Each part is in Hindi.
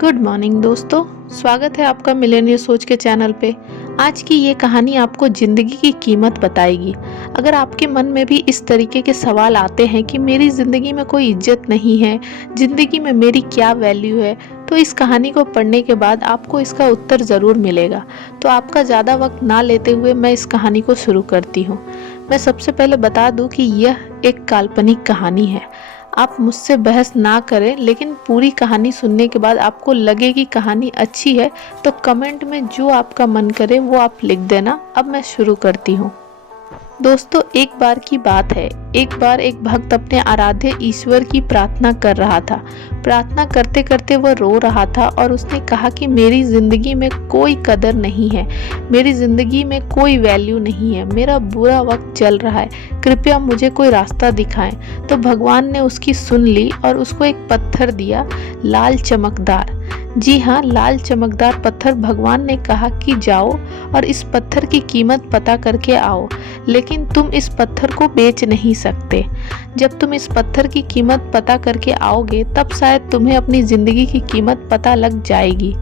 गुड मॉर्निंग दोस्तों। स्वागत है आपका मिलेनियर सोच के चैनल पे। आज की ये कहानी आपको ज़िंदगी की कीमत बताएगी। अगर आपके मन में भी इस तरीके के सवाल आते हैं कि मेरी ज़िंदगी में कोई इज्जत नहीं है, ज़िंदगी में मेरी क्या वैल्यू है, तो इस कहानी को पढ़ने के बाद आपको इसका उत्तर ज़रूर मिलेगा। तो आपका ज़्यादा वक्त ना लेते हुए मैं इस कहानी को शुरू करती हूँ। मैं सबसे पहले बता दूँ कि यह एक काल्पनिक कहानी है। आप मुझसे बहस ना करें, लेकिन पूरी कहानी सुनने के बाद आपको लगे कि कहानी अच्छी है तो कमेंट में जो आपका मन करे वो आप लिख देना। अब मैं शुरू करती हूँ। दोस्तों, एक बार की बात है। एक बार एक भक्त अपने आराध्य ईश्वर की प्रार्थना कर रहा था। प्रार्थना करते करते वह रो रहा था और उसने कहा कि मेरी ज़िंदगी में कोई कदर नहीं है, मेरी ज़िंदगी में कोई वैल्यू नहीं है, मेरा बुरा वक्त चल रहा है, कृपया मुझे कोई रास्ता दिखाएं। तो भगवान ने उसकी सुन ली और उसको एक पत्थर दिया, लाल चमकदार। जी हाँ, लाल चमकदार पत्थर। भगवान ने कहा कि जाओ और इस पत्थर की कीमत पता करके आओ, लेकिन तुम इस पत्थर को बेच नहीं सकते। जब तुम इस पत्थर की कीमत पता करके आओगे तब शायद तुम्हें अपनी ज़िंदगी की कीमत पता लग जाएगी।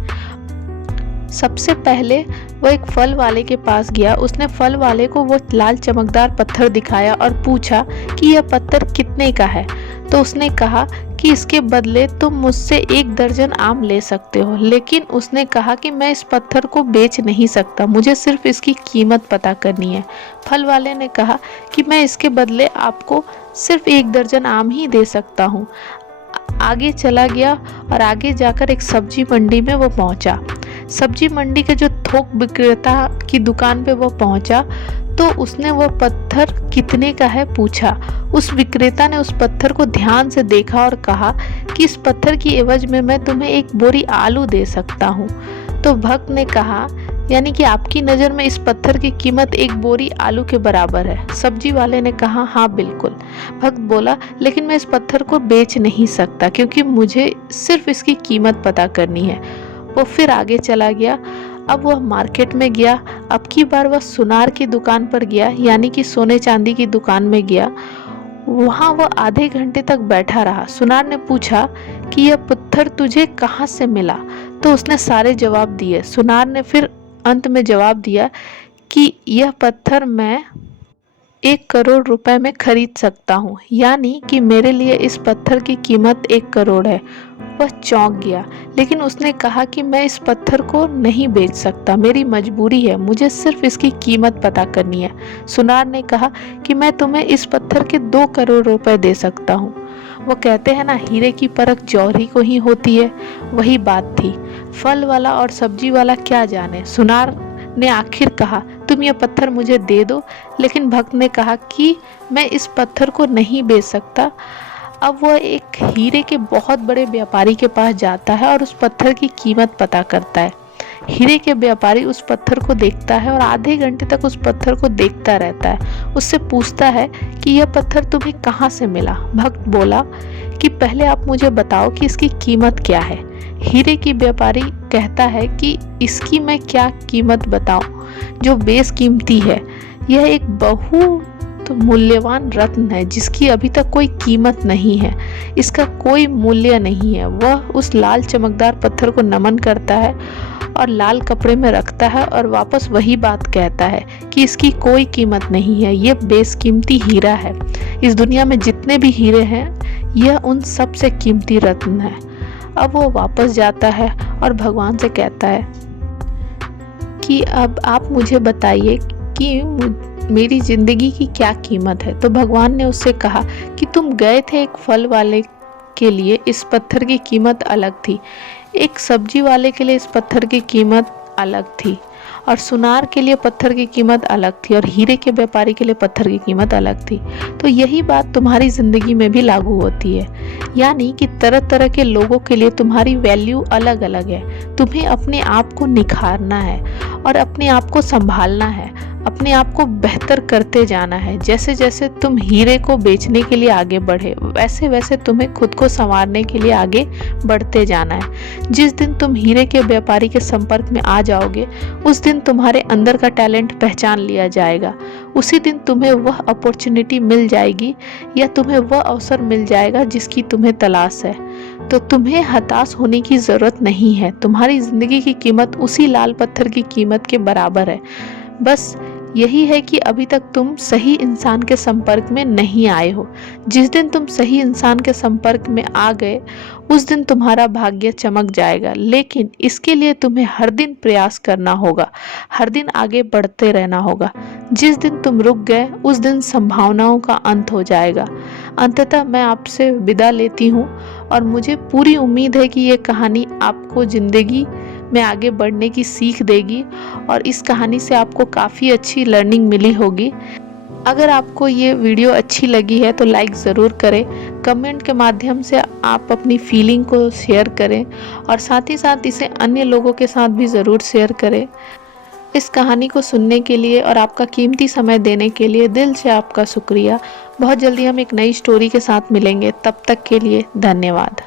सबसे पहले वो एक फल वाले के पास गया। उसने फल वाले को वो लाल चमकदार पत्थर दिखाया और पूछा कि यह पत्थर कितने का है। तो उसने कहा कि इसके बदले तुम मुझसे 1 दर्जन आम ले सकते हो। लेकिन उसने कहा कि मैं इस पत्थर को बेच नहीं सकता, मुझे सिर्फ इसकी कीमत पता करनी है। फल वाले ने कहा कि मैं इसके बदले आपको सिर्फ 1 दर्जन आम ही दे सकता हूँ। आगे चला गया और आगे जाकर एक सब्जी मंडी में वो पहुंचा। सब्जी मंडी के जो थोक विक्रेता की दुकान पे वो पहुंचा तो उसने वो पत्थर कितने का है पूछा। उस विक्रेता ने उस पत्थर को ध्यान से देखा और कहा कि इस पत्थर की एवज में मैं तुम्हें 1 बोरी आलू दे सकता हूँ। तो भक्त ने कहा, यानी कि आपकी नज़र में इस पत्थर की कीमत 1 बोरी आलू के बराबर है। सब्जी वाले ने कहा, हाँ बिल्कुल। भक्त बोला, लेकिन मैं इस पत्थर को बेच नहीं सकता क्योंकि मुझे सिर्फ इसकी कीमत पता करनी है। वो फिर आगे चला गया। अब वह मार्केट में गया। अब की बार वह सुनार की दुकान पर गया, यानी कि सोने चांदी की दुकान में गया। वहाँ वह आधे घंटे तक बैठा रहा। सुनार ने पूछा कि यह पत्थर तुझे कहाँ से मिला। तो उसने सारे जवाब दिए। सुनार ने फिर अंत में जवाब दिया कि यह पत्थर मैं 1 करोड़ रुपए में खरीद सकता हूँ, यानी कि मेरे लिए इस पत्थर की कीमत 1 करोड़ है। वह चौंक गया, लेकिन उसने कहा कि मैं इस पत्थर को नहीं बेच सकता, मेरी मजबूरी है, मुझे सिर्फ इसकी कीमत पता करनी है। सुनार ने कहा कि मैं तुम्हें इस पत्थर के 2 करोड़ रुपए दे सकता हूँ। वो कहते हैं ना, हीरे की परख जौहरी को ही होती है। वही बात थी। फल वाला और सब्जी वाला क्या जाने। सुनार ने आखिर कहा, तुम यह पत्थर मुझे दे दो। लेकिन भक्त ने कहा कि मैं इस पत्थर को नहीं बेच सकता। अब वह एक हीरे के बहुत बड़े व्यापारी के पास जाता है और उस पत्थर की कीमत पता करता है। हीरे के व्यापारी उस पत्थर को देखता है और आधे घंटे तक उस पत्थर को देखता रहता है। उससे पूछता है कि यह पत्थर तुम्हें कहाँ से मिला। भक्त बोला कि पहले आप मुझे बताओ कि इसकी कीमत क्या है। हीरे की व्यापारी कहता है कि इसकी मैं क्या कीमत बताऊं जो बेशकीमती है। यह एक बहुत मूल्यवान रत्न है जिसकी अभी तक कोई कीमत नहीं है, इसका कोई मूल्य नहीं है। वह उस लाल चमकदार पत्थर को नमन करता है और लाल कपड़े में रखता है और वापस वही बात कहता है कि इसकी कोई कीमत नहीं है, ये बेशकीमती हीरा है। इस दुनिया में जितने भी हीरे हैं यह उन सबसे कीमती रत्न है। अब वो वापस जाता है और भगवान से कहता है कि अब आप मुझे बताइए कि मेरी ज़िंदगी की क्या कीमत है। तो भगवान ने उससे कहा कि तुम गए थे एक फल वाले के लिए, इस पत्थर की कीमत अलग थी, एक सब्जी वाले के लिए इस पत्थर की कीमत अलग थी, और सुनार के लिए पत्थर की कीमत अलग थी, और हीरे के व्यापारी के लिए पत्थर की कीमत अलग थी। तो यही बात तुम्हारी ज़िंदगी में भी लागू होती है, यानी कि तरह तरह के लोगों के लिए तुम्हारी वैल्यू अलग अलग है। तुम्हें अपने आप को निखारना है और अपने आप को संभालना है। अपने आप को बेहतर करते जाना है। जैसे जैसे तुम हीरे को बेचने के लिए आगे बढ़े, वैसे वैसे तुम्हें खुद को संवारने के लिए आगे बढ़ते जाना है। जिस दिन तुम हीरे के व्यापारी के संपर्क में आ जाओगे, उस दिन तुम्हारे अंदर का टैलेंट पहचान लिया जाएगा। उसी दिन तुम्हें वह अपॉर्चुनिटी मिल जाएगी या तुम्हें वह अवसर मिल जाएगा जिसकी तुम्हें तलाश है। तो तुम्हें हताश होने की ज़रूरत नहीं है। तुम्हारी ज़िंदगी की कीमत उसी लाल पत्थर की कीमत के बराबर है। बस यही है कि अभी तक तुम सही इंसान के संपर्क में नहीं आए हो। जिस दिन तुम सही इंसान के संपर्क में आ गए, उस दिन तुम्हारा भाग्य चमक जाएगा। लेकिन इसके लिए तुम्हें हर दिन प्रयास करना होगा, हर दिन आगे बढ़ते रहना होगा। जिस दिन तुम रुक गए, उस दिन संभावनाओं का अंत हो जाएगा। अंततः मैं आपसे विदा लेती हूँ और मुझे पूरी उम्मीद है कि ये कहानी आपको ज़िंदगी में आगे बढ़ने की सीख देगी और इस कहानी से आपको काफ़ी अच्छी लर्निंग मिली होगी। अगर आपको ये वीडियो अच्छी लगी है तो लाइक ज़रूर करें, कमेंट के माध्यम से आप अपनी फीलिंग को शेयर करें और साथ ही साथ इसे अन्य लोगों के साथ भी ज़रूर शेयर करें। इस कहानी को सुनने के लिए और आपका कीमती समय देने के लिए दिल से आपका शुक्रिया। बहुत जल्दी हम एक नई स्टोरी के साथ मिलेंगे, तब तक के लिए धन्यवाद।